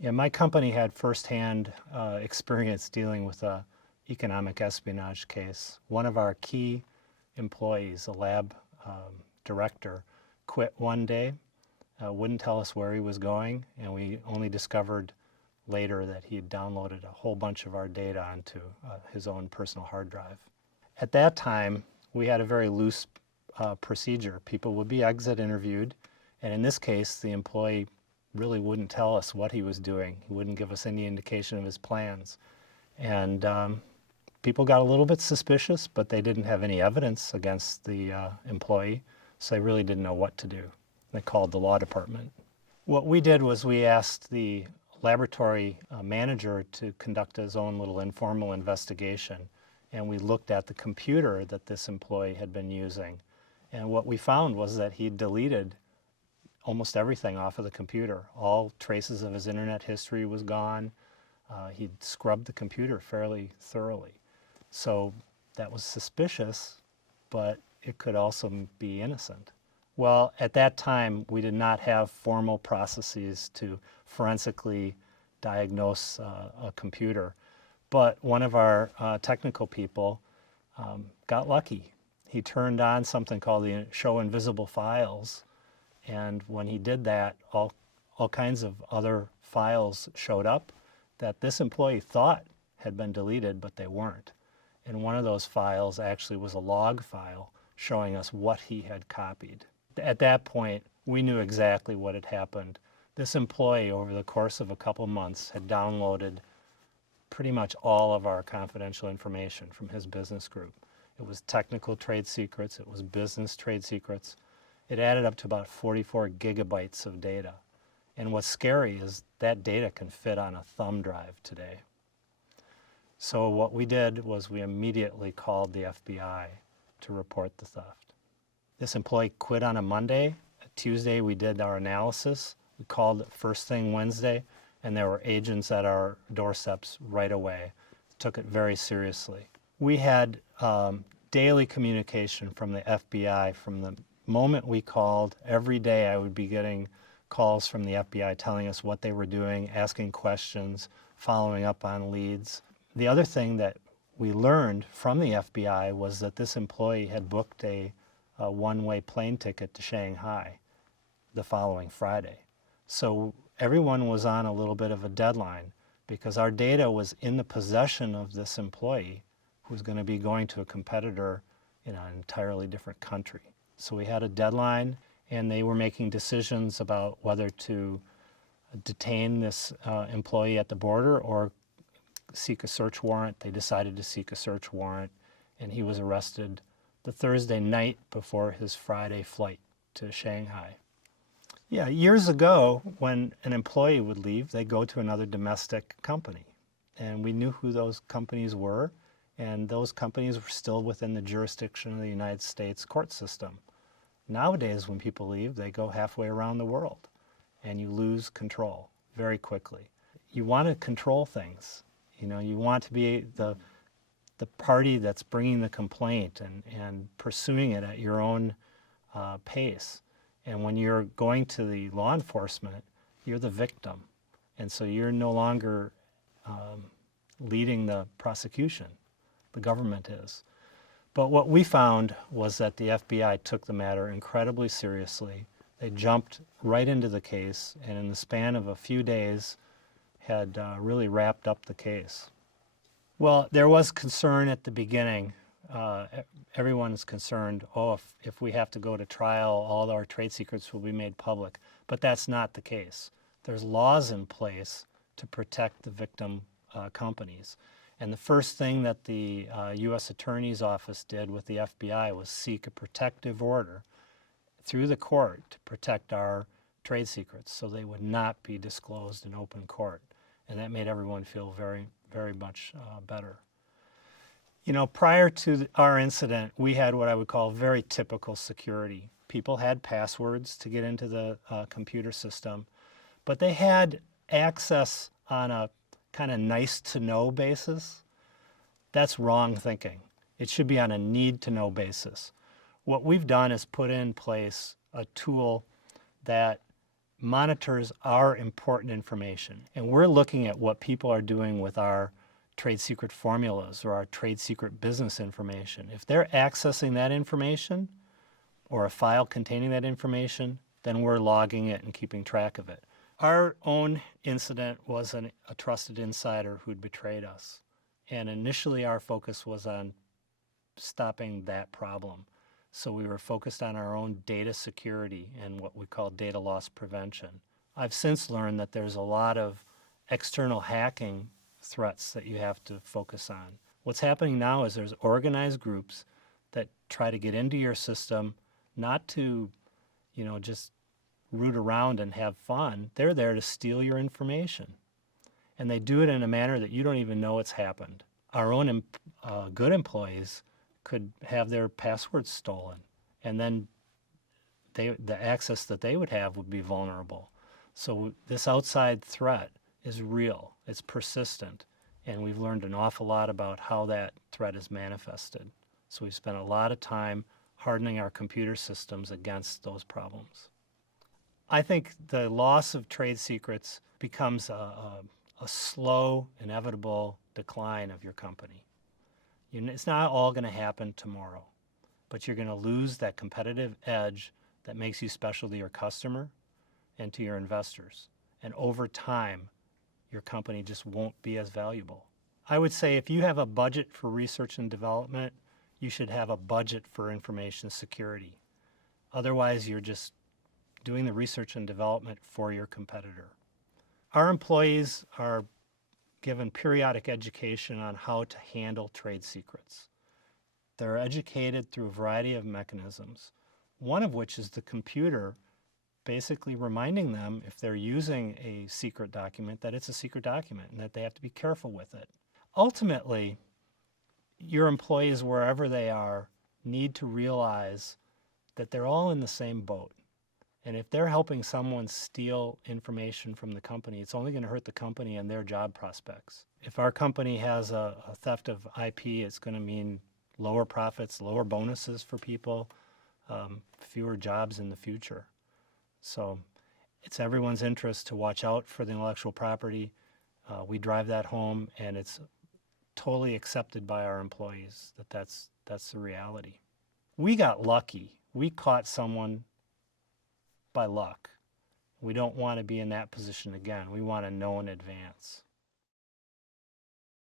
Yeah, my company had firsthand experience dealing with a economic espionage case. One of our key employees, a lab director, quit one day, wouldn't tell us where he was going, and we only discovered later that he had downloaded a whole bunch of our data onto his own personal hard drive. At that time, we had a very loose procedure. People would be exit interviewed, and in this case, the employee really wouldn't tell us what he was doing. He wouldn't give us any indication of his plans. And people got a little bit suspicious, but they didn't have any evidence against the employee, so they really didn't know what to do. They called the law department. What we did was we asked the laboratory manager to conduct his own little informal investigation, and we looked at the computer that this employee had been using. And what we found was that he deleted almost everything off of the computer. All traces of his internet history was gone. He'd scrubbed the computer fairly thoroughly. So that was suspicious, but it could also be innocent. Well, at that time, we did not have formal processes to forensically diagnose a computer. But one of our technical people got lucky. He turned on something called the Show Invisible Files, and when he did that, all kinds of other files showed up that this employee thought had been deleted, but they weren't. And one of those files actually was a log file showing us what he had copied. At that point, we knew exactly what had happened. This employee, over the course of a couple months, had downloaded pretty much all of our confidential information from his business group. It was technical trade secrets, it was business trade secrets. It added up to about 44 gigabytes of data. And what's scary is that data can fit on a thumb drive today. So what we did was we immediately called the FBI to report the theft. This employee quit on a Monday. Tuesday we did our analysis. We called it first thing Wednesday, and there were agents at our doorsteps right away. Took it very seriously. We had daily communication from the FBI from the moment we called. Every day I would be getting calls from the FBI telling us what they were doing, asking questions, following up on leads. The other thing that we learned from the FBI was that this employee had booked a one-way plane ticket to Shanghai the following Friday. So everyone was on a little bit of a deadline because our data was in the possession of this employee who's going to be going to a competitor in an entirely different country. So we had a deadline, and they were making decisions about whether to detain this employee at the border or seek a search warrant. They decided to seek a search warrant, and he was arrested the Thursday night before his Friday flight to Shanghai. Yeah, years ago, when an employee would leave, they'd go to another domestic company. And we knew who those companies were, and those companies were still within the jurisdiction of the United States court system. Nowadays, when people leave, they go halfway around the world, and you lose control very quickly. You want to control things. You know, you want to be the party that's bringing the complaint and pursuing it at your own pace. And when you're going to the law enforcement, you're the victim. And so you're no longer leading the prosecution. The government is. But what we found was that the FBI took the matter incredibly seriously. They jumped right into the case, and in the span of a few days had really wrapped up the case. Well, there was concern at the beginning. Everyone's concerned, oh, if we have to go to trial, all our trade secrets will be made public. But that's not the case. There's laws in place to protect the victim companies. And the first thing that the U.S. Attorney's Office did with the FBI was seek a protective order through the court to protect our trade secrets so they would not be disclosed in open court. And that made everyone feel very, very much better. You know, prior to our incident, we had what I would call very typical security. People had passwords to get into the computer system, but they had access on a kind of nice-to-know basis. That's wrong thinking. It should be on a need-to-know basis. What we've done is put in place a tool that monitors our important information. And we're looking at what people are doing with our trade secret formulas or our trade secret business information. If they're accessing that information or a file containing that information, then we're logging it and keeping track of it. Our own incident was a trusted insider who'd betrayed us. And initially our focus was on stopping that problem. So we were focused on our own data security and what we call data loss prevention. I've since learned that there's a lot of external hacking threats that you have to focus on. What's happening now is there's organized groups that try to get into your system, not to, just root around and have fun. They're there to steal your information. And they do it in a manner that you don't even know it's happened. Our own good employees could have their passwords stolen, and then the access that they would have would be vulnerable. So this outside threat is real, it's persistent, and we've learned an awful lot about how that threat is manifested. So we've spent a lot of time hardening our computer systems against those problems. I think the loss of trade secrets becomes a slow, inevitable decline of your company. It's not all going to happen tomorrow, but you're going to lose that competitive edge that makes you special to your customer and to your investors. And over time, your company just won't be as valuable. I would say if you have a budget for research and development, you should have a budget for information security. Otherwise, you're just doing the research and development for your competitor. Our employees are given periodic education on how to handle trade secrets. They're educated through a variety of mechanisms, one of which is the computer basically reminding them if they're using a secret document that it's a secret document and that they have to be careful with it. Ultimately, your employees, wherever they are, need to realize that they're all in the same boat. And if they're helping someone steal information from the company, it's only going to hurt the company and their job prospects. If our company has a theft of IP, it's going to mean lower profits, lower bonuses for people, fewer jobs in the future. So it's everyone's interest to watch out for the intellectual property. We drive that home, and it's totally accepted by our employees that that's the reality. We got lucky. We caught someone by luck. We don't want to be in that position again. We want to know in advance.